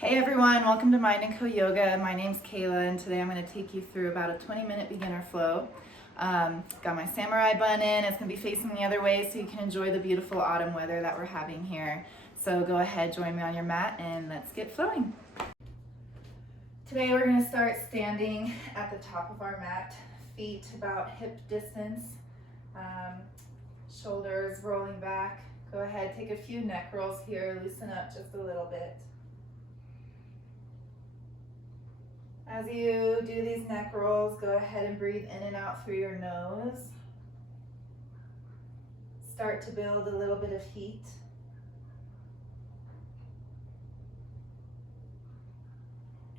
Hey everyone, welcome to Mind & Co Yoga. My name's Kayla and today I'm going to take you through about a 20-minute beginner flow. Got my samurai bun in. It's going to be facing the other way so you can enjoy the beautiful autumn weather that we're having here. So go ahead, join me on your mat and let's get flowing. Today we're going to start standing at the top of our mat, feet about hip distance, shoulders rolling back. Go ahead, take a few neck rolls here, loosen up just a little bit. As you do these neck rolls, go ahead and breathe in and out through your nose. Start to build a little bit of heat.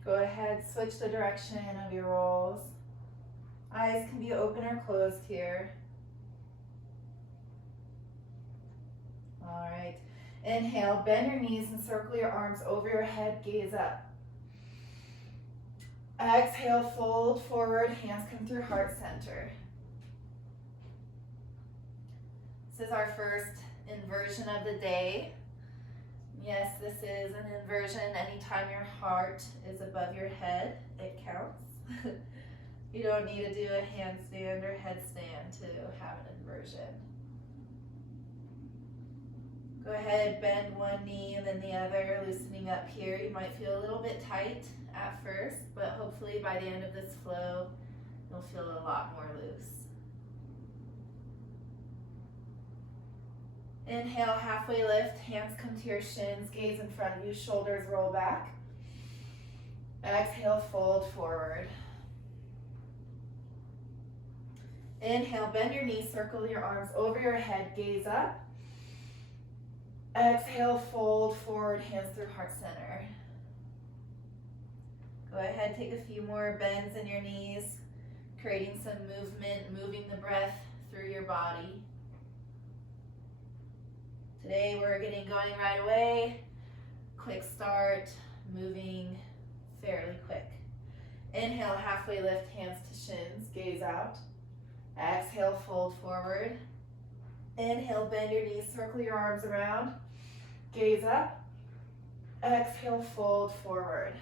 Go ahead, switch the direction of your rolls. Eyes can be open or closed here. All right, inhale, bend your knees and circle your arms over your head, gaze up. Exhale, fold forward, hands come through heart center. This is our first inversion of the day. Yes, this is an inversion. Anytime your heart is above your head, it counts. You don't need to do a handstand or headstand to have an inversion. Go ahead, bend one knee and then the other, loosening up here. You might feel a little bit tight at first, but hopefully by the end of this flow, you'll feel a lot more loose. Inhale, halfway lift, hands come to your shins, gaze in front of you, shoulders roll back. Exhale, fold forward. Inhale, bend your knees, circle your arms over your head, gaze up. Exhale, fold forward, hands through heart center. Go ahead, take a few more bends in your knees, creating some movement, moving the breath through your body. Today we're getting going right away. Quick start, moving fairly quick. Inhale, halfway lift, hands to shins, gaze out. Exhale, fold forward. Inhale, bend your knees, circle your arms around, gaze up. Exhale, fold forward.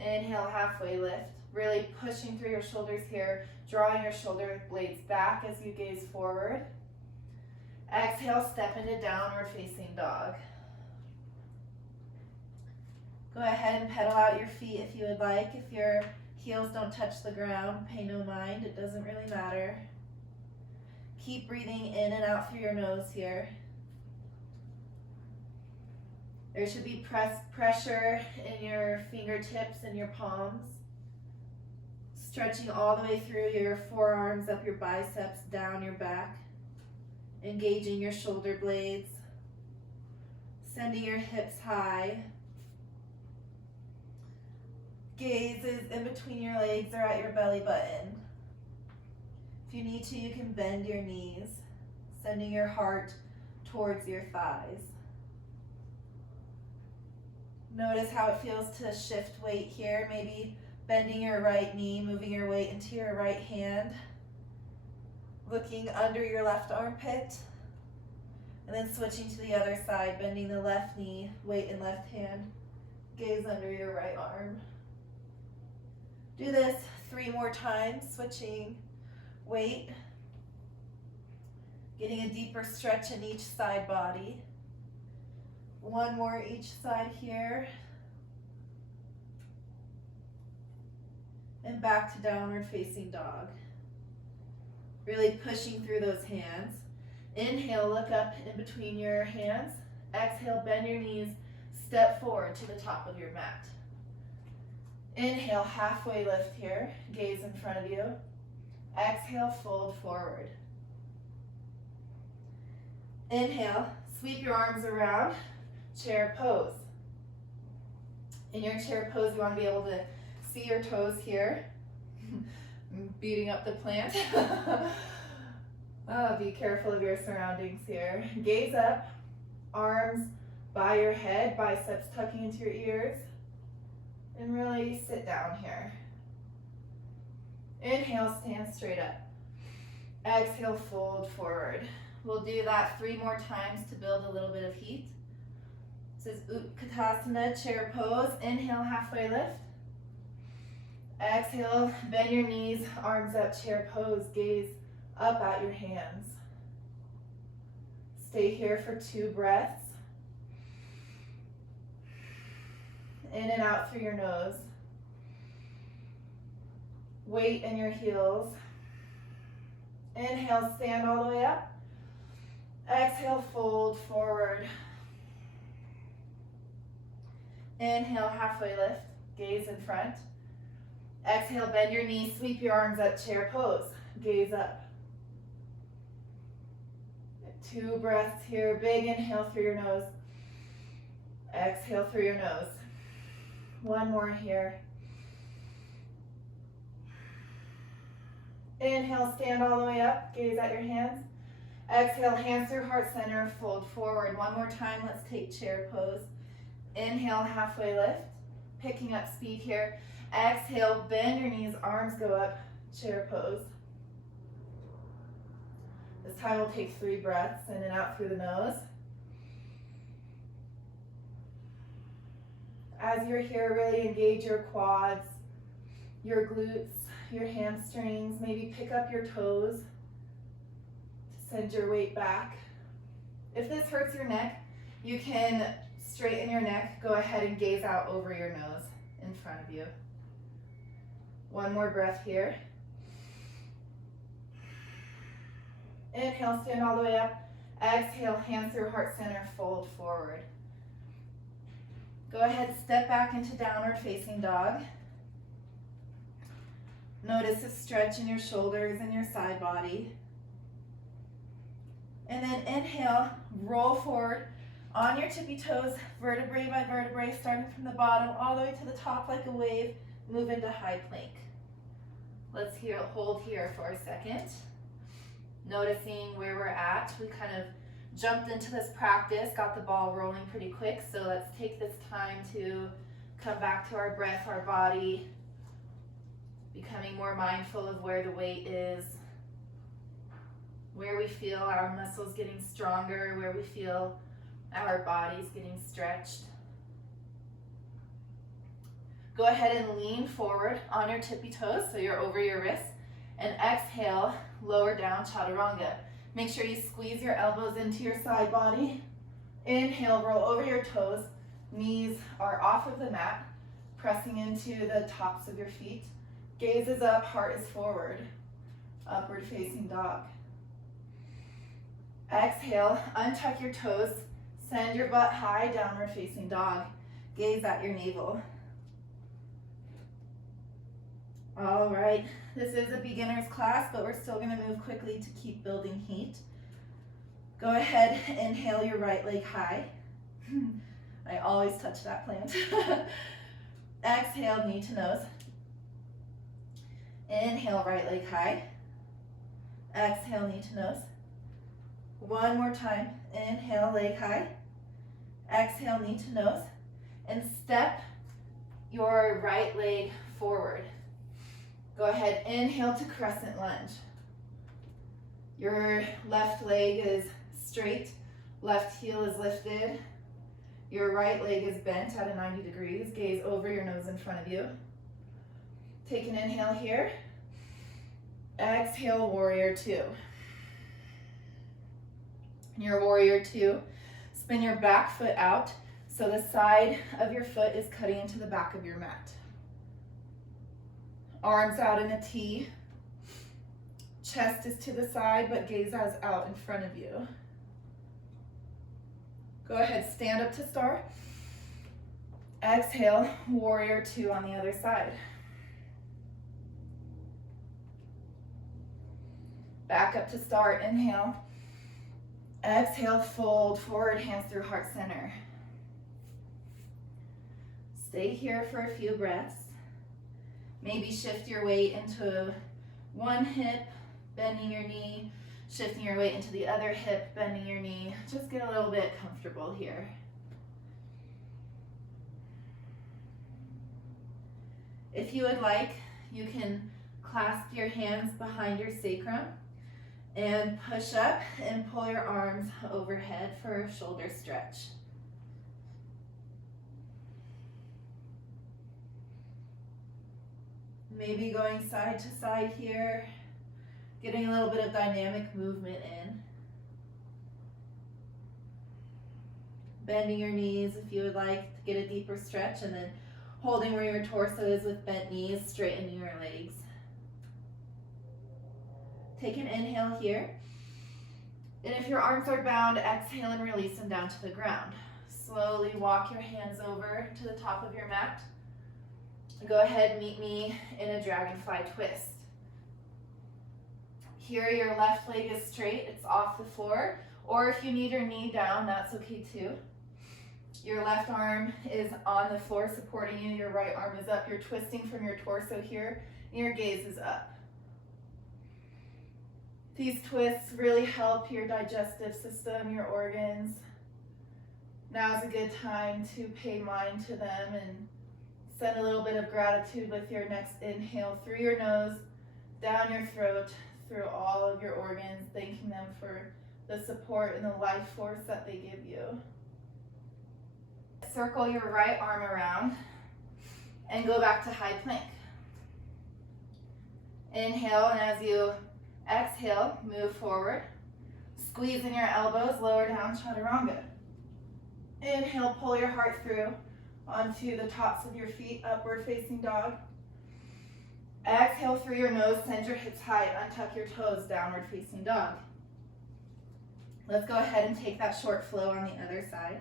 Inhale, halfway lift, really pushing through your shoulders here, drawing your shoulder blades back as you gaze forward. Exhale, step into downward facing dog. Go ahead and pedal out your feet if you would like. If your heels don't touch the ground, pay no mind, it doesn't really matter. Keep breathing in and out through your nose here. There should be pressure in your fingertips and your palms. Stretching all the way through your forearms, up your biceps, down your back. Engaging your shoulder blades. Sending your hips high. Gaze is in between your legs or at your belly button. If you need to, you can bend your knees, sending your heart towards your thighs. Notice how it feels to shift weight here, maybe bending your right knee, moving your weight into your right hand, looking under your left armpit, and then switching to the other side, bending the left knee, weight in left hand, gaze under your right arm. Do this 3 more times, switching weight, getting a deeper stretch in each side body. 1 more each side here. And back to downward facing dog. Really pushing through those hands. Inhale, look up in between your hands. Exhale, bend your knees, step forward to the top of your mat. Inhale, halfway lift here, gaze in front of you. Exhale, fold forward. Inhale, sweep your arms around, chair pose. In your chair pose, you want to be able to see your toes here. Beating up the plant. Oh, be careful of your surroundings here. Gaze up, arms by your head, biceps tucking into your ears. And really sit down here. Inhale, stand straight up. Exhale, fold forward. We'll do that 3 more times to build a little bit of heat. This is Utkatasana, chair pose. Inhale, halfway lift. Exhale, bend your knees, arms up, chair pose, gaze up at your hands. Stay here for 2 breaths. In and out through your nose. Weight in your heels. Inhale, stand all the way up. Exhale, fold forward. Inhale, halfway lift, gaze in front. Exhale, bend your knees, sweep your arms up, chair pose, gaze up. 2 breaths here, big inhale through your nose. Exhale through your nose. 1 more here. Inhale, stand all the way up, gaze at your hands. Exhale, hands through heart center, fold forward. 1 more time, let's take chair pose. Inhale, halfway lift, picking up speed here. Exhale, bend your knees, arms go up, chair pose. This time we'll take 3 breaths in and out through the nose. As you're here, really engage your quads, your glutes, your hamstrings. Maybe pick up your toes to send your weight back. If this hurts your neck, you can straighten your neck. Go ahead and gaze out over your nose in front of you. 1 more breath here. Inhale, stand all the way up. Exhale, hands through heart center, fold forward. Go ahead, step back into downward facing dog. Notice a stretch in your shoulders and your side body. And then inhale, roll forward on your tippy toes, vertebrae by vertebrae, starting from the bottom all the way to the top like a wave. Move into high plank. Let's hold here for a second. Noticing where we're at. We kind of jumped into this practice, got the ball rolling pretty quick, so let's take this time to come back to our breath, our body, becoming more mindful of where the weight is, where we feel our muscles getting stronger, where we feel our bodies getting stretched. Go ahead and lean forward on your tippy toes, so you're over your wrists, and exhale, lower down, chaturanga. Make sure you squeeze your elbows into your side body. Inhale, roll over your toes. Knees are off of the mat, pressing into the tops of your feet. Gaze is up, heart is forward. Upward facing dog. Exhale, untuck your toes. Send your butt high, downward facing dog. Gaze at your navel. All right, this is a beginner's class, but we're still going to move quickly to keep building heat. Go ahead, inhale your right leg high. I always touch that plant. Exhale, knee to nose. Inhale, right leg high. Exhale, knee to nose. 1 more time. Inhale, leg high. Exhale, knee to nose. And step your right leg forward. Go ahead, inhale to crescent lunge. Your left leg is straight, left heel is lifted. Your right leg is bent at a 90 degrees. Gaze over your nose in front of you. Take an inhale here. Exhale, warrior 2. Your warrior 2, spin your back foot out so the side of your foot is cutting into the back of your mat. Arms out in a T. Chest is to the side, but gaze is out in front of you. Go ahead, stand up to start. Exhale, warrior 2 on the other side. Back up to start, inhale. Exhale, fold forward, hands through heart center. Stay here for a few breaths. Maybe shift your weight into one hip, bending your knee, shifting your weight into the other hip, bending your knee. Just get a little bit comfortable here. If you would like, you can clasp your hands behind your sacrum and push up and pull your arms overhead for a shoulder stretch. Maybe going side to side here, getting a little bit of dynamic movement in. Bending your knees if you would like to get a deeper stretch, and then holding where your torso is with bent knees, straighten your legs. Take an inhale here. And if your arms are bound, exhale and release them down to the ground. Slowly walk your hands over to the top of your mat. Go ahead and meet me in a dragonfly twist. Here, your left leg is straight, it's off the floor, or if you need your knee down, that's okay too. Your left arm is on the floor supporting you, your right arm is up. You're twisting from your torso here, and your gaze is up. These twists really help your digestive system, your organs. Now's a good time to pay mind to them and send a little bit of gratitude with your next inhale through your nose, down your throat, through all of your organs, thanking them for the support and the life force that they give you. Circle your right arm around and go back to high plank. Inhale, and as you exhale, move forward. Squeeze in your elbows, lower down, chaturanga. Inhale, pull your heart through onto the tops of your feet, upward facing dog. Exhale through your nose, send your hips high, untuck your toes, downward facing dog. Let's go ahead and take that short flow on the other side.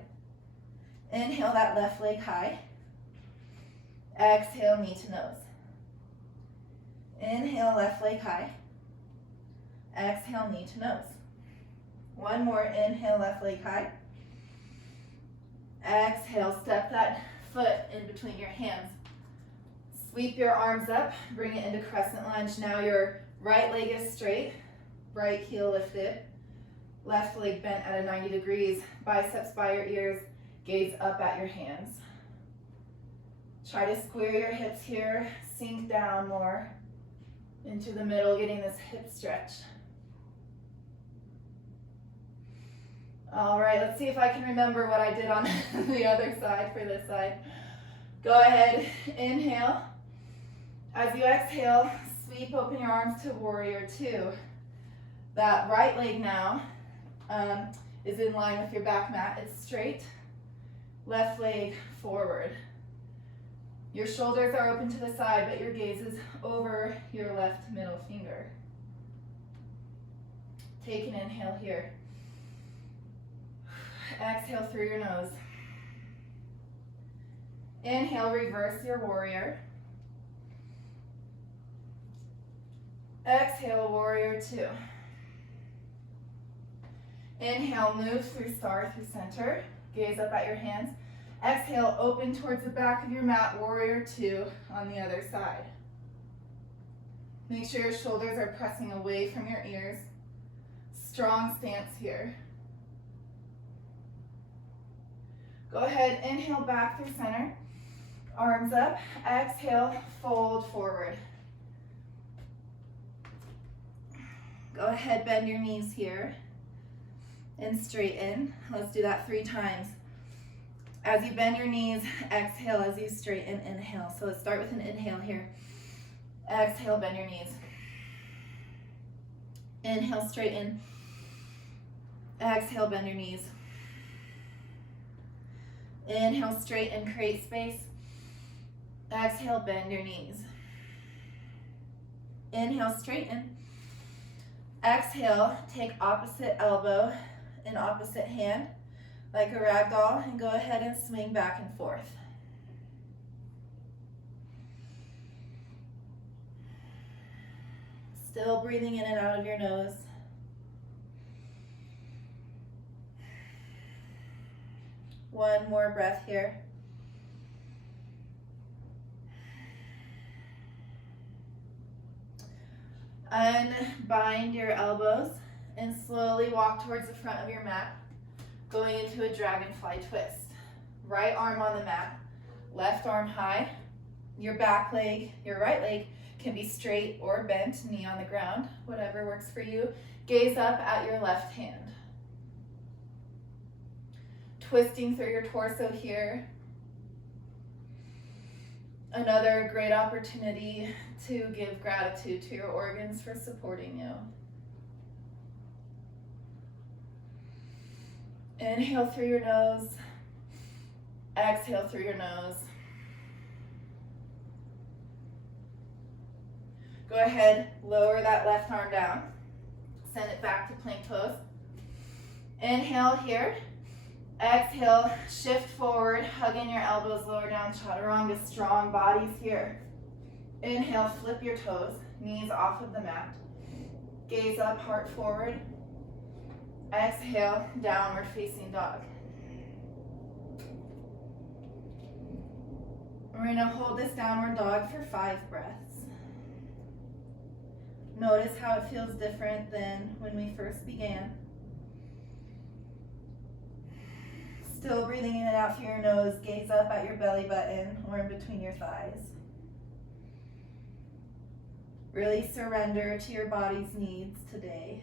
Inhale that left leg high. Exhale, knee to nose. Inhale, left leg high. Exhale, knee to nose. One more, inhale, left leg high. Exhale, step that foot in between your hands. Sweep your arms up, bring it into crescent lunge. Now your right leg is straight, right heel lifted, left leg bent at a 90 degrees, biceps by your ears, gaze up at your hands. Try to square your hips here, sink down more into the middle, getting this hip stretch. All right, let's see if I can remember what I did on the other side for this side. Go ahead, inhale. As you exhale, sweep open your arms to warrior two. That right leg now is in line with your back mat. It's straight, left leg forward. Your shoulders are open to the side, but your gaze is over your left middle finger. Take an inhale here. Exhale through your nose. Inhale, reverse your warrior. Exhale, warrior two. Inhale, move through star through center. Gaze up at your hands. Exhale, open towards the back of your mat, warrior two on the other side. Make sure your shoulders are pressing away from your ears. Strong stance here. Go ahead, inhale back through center. Arms up, exhale, fold forward. Go ahead, bend your knees here and straighten. Let's do that 3 times. As you bend your knees, exhale. As you straighten, inhale. So let's start with an inhale here. Exhale, bend your knees. Inhale, straighten. Exhale, bend your knees. Inhale, straighten, create space. Exhale, bend your knees. Inhale, straighten. Exhale, take opposite elbow in opposite hand like a rag doll and go ahead and swing back and forth. Still breathing in and out of your nose. One more breath here. Unbind your elbows and slowly walk towards the front of your mat, going into a dragonfly twist. Right arm on the mat, left arm high. Your back leg, your right leg can be straight or bent, knee on the ground, whatever works for you. Gaze up at your left hand. Twisting through your torso here. Another great opportunity to give gratitude to your organs for supporting you. Inhale through your nose, exhale through your nose. Go ahead, lower that left arm down. Send it back to plank pose. Inhale here. Exhale, shift forward, hug in your elbows, lower down, chaturanga, strong bodies here. Inhale, flip your toes, knees off of the mat. Gaze up, heart forward. Exhale, downward facing dog. We're going to hold this downward dog for 5 breaths. Notice how it feels different than when we first began. Still breathing in and out through your nose, gaze up at your belly button or in between your thighs. Really surrender to your body's needs today.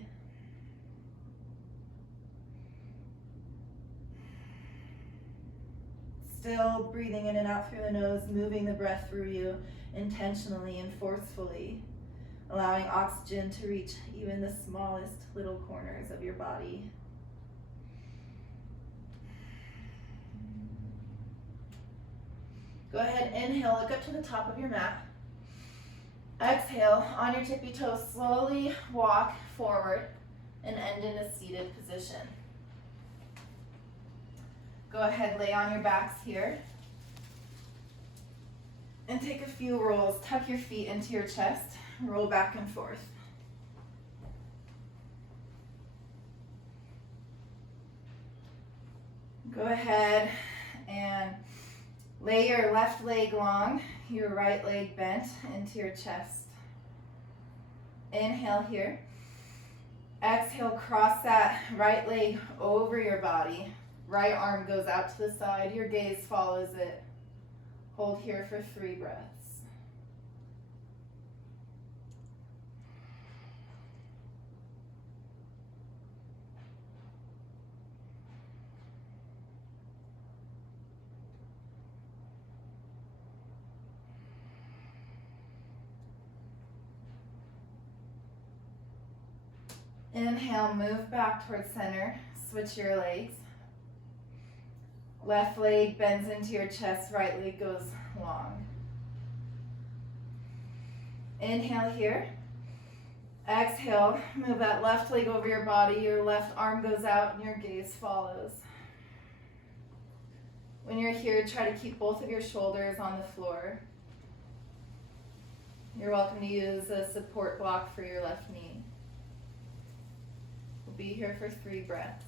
Still breathing in and out through the nose, moving the breath through you intentionally and forcefully, allowing oxygen to reach even the smallest little corners of your body. Go ahead, inhale, look up to the top of your mat. Exhale, on your tippy toes, slowly walk forward and end in a seated position. Go ahead, lay on your backs here. And take a few rolls. Tuck your feet into your chest. Roll back and forth. Go ahead and lay your left leg long, your right leg bent into your chest. Inhale here. Exhale, cross that right leg over your body. Right arm goes out to the side. Your gaze follows it. Hold here for 3 breaths. Inhale, move back towards center. Switch your legs. Left leg bends into your chest, right leg goes long. Inhale here. Exhale, move that left leg over your body, your left arm goes out and your gaze follows. When you're here, try to keep both of your shoulders on the floor. You're welcome to use a support block for your left knee. We'll be here for 3 breaths.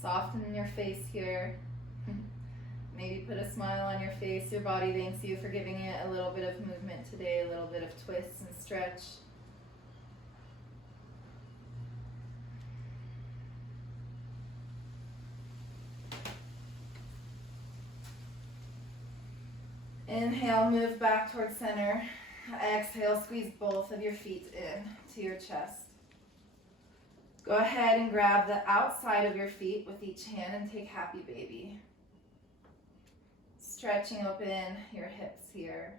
Soften your face here. Maybe put a smile on your face. Your body thanks you for giving it a little bit of movement today, a little bit of twist and stretch. Inhale, move back towards center. Exhale, squeeze both of your feet in to your chest. Go ahead and grab the outside of your feet with each hand and take happy baby. Stretching open your hips here.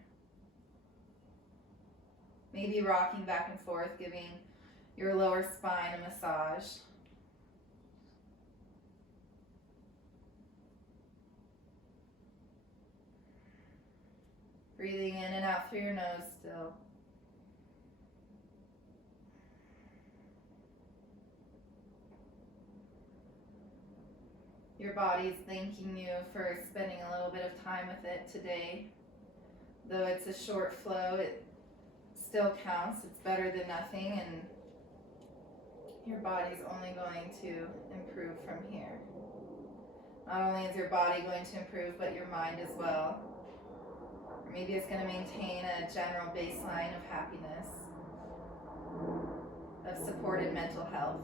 Maybe rocking back and forth, giving your lower spine a massage. Breathing in and out through your nose still. Your body's thanking you for spending a little bit of time with it today. Though it's a short flow, it still counts. It's better than nothing, and your body's only going to improve from here. Not only is your body going to improve, but your mind as well. Or maybe it's going to maintain a general baseline of happiness, of supported mental health.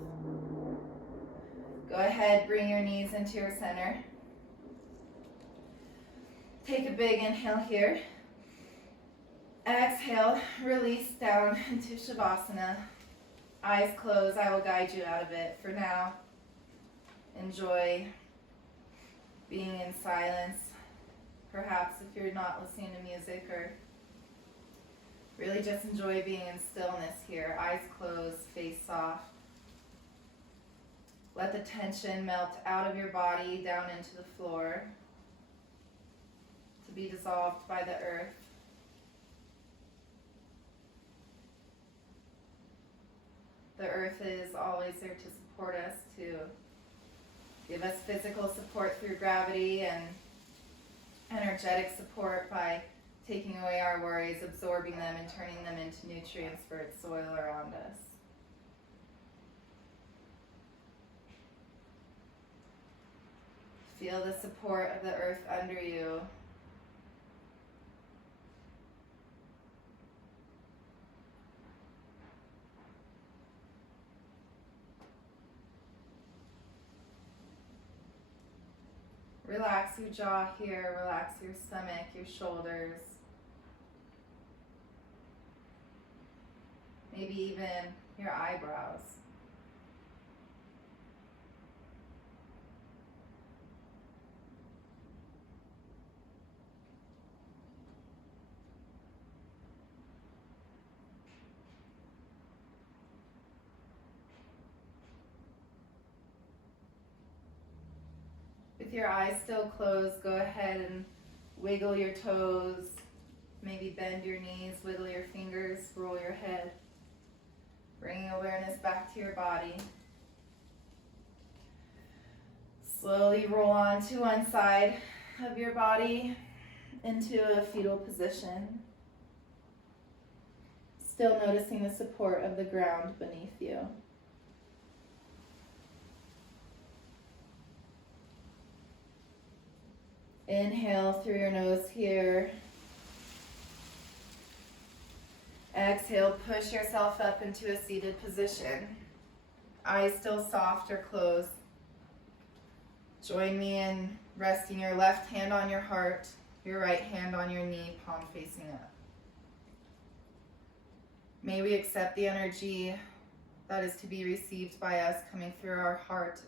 Go ahead, bring your knees into your center. Take a big inhale here. Exhale, release down into Shavasana. Eyes closed, I will guide you out of it. For now, enjoy being in silence, perhaps if you're not listening to music, or really just enjoy being in stillness here. Eyes closed, face soft. Let the tension melt out of your body down into the floor to be dissolved by the earth. The earth is always there to support us, to give us physical support through gravity and energetic support by taking away our worries, absorbing them, and turning them into nutrients for its soil around us. Feel the support of the earth under you. Relax your jaw here, relax your stomach, your shoulders. Maybe even your eyebrows. With your eyes still closed, go ahead and wiggle your toes, maybe bend your knees, wiggle your fingers, roll your head, bringing awareness back to your body. Slowly roll on to one side of your body into a fetal position, still noticing the support of the ground beneath you. Inhale through your nose here. Exhale, push yourself up into a seated position. Eyes still soft or closed. Join me in resting your left hand on your heart, your right hand on your knee, palm facing up. May we accept the energy that is to be received by us coming through our heart,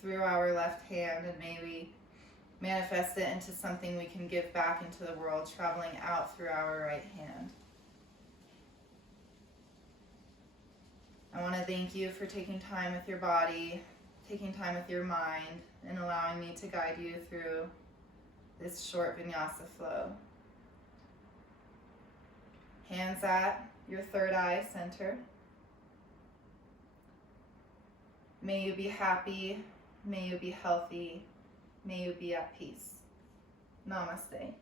through our left hand, and may we manifest it into something we can give back into the world, traveling out through our right hand. I want to thank you for taking time with your body, taking time with your mind, and allowing me to guide you through this short vinyasa flow. Hands at your third eye center. May you be happy, may you be healthy, may you be at peace. Namaste.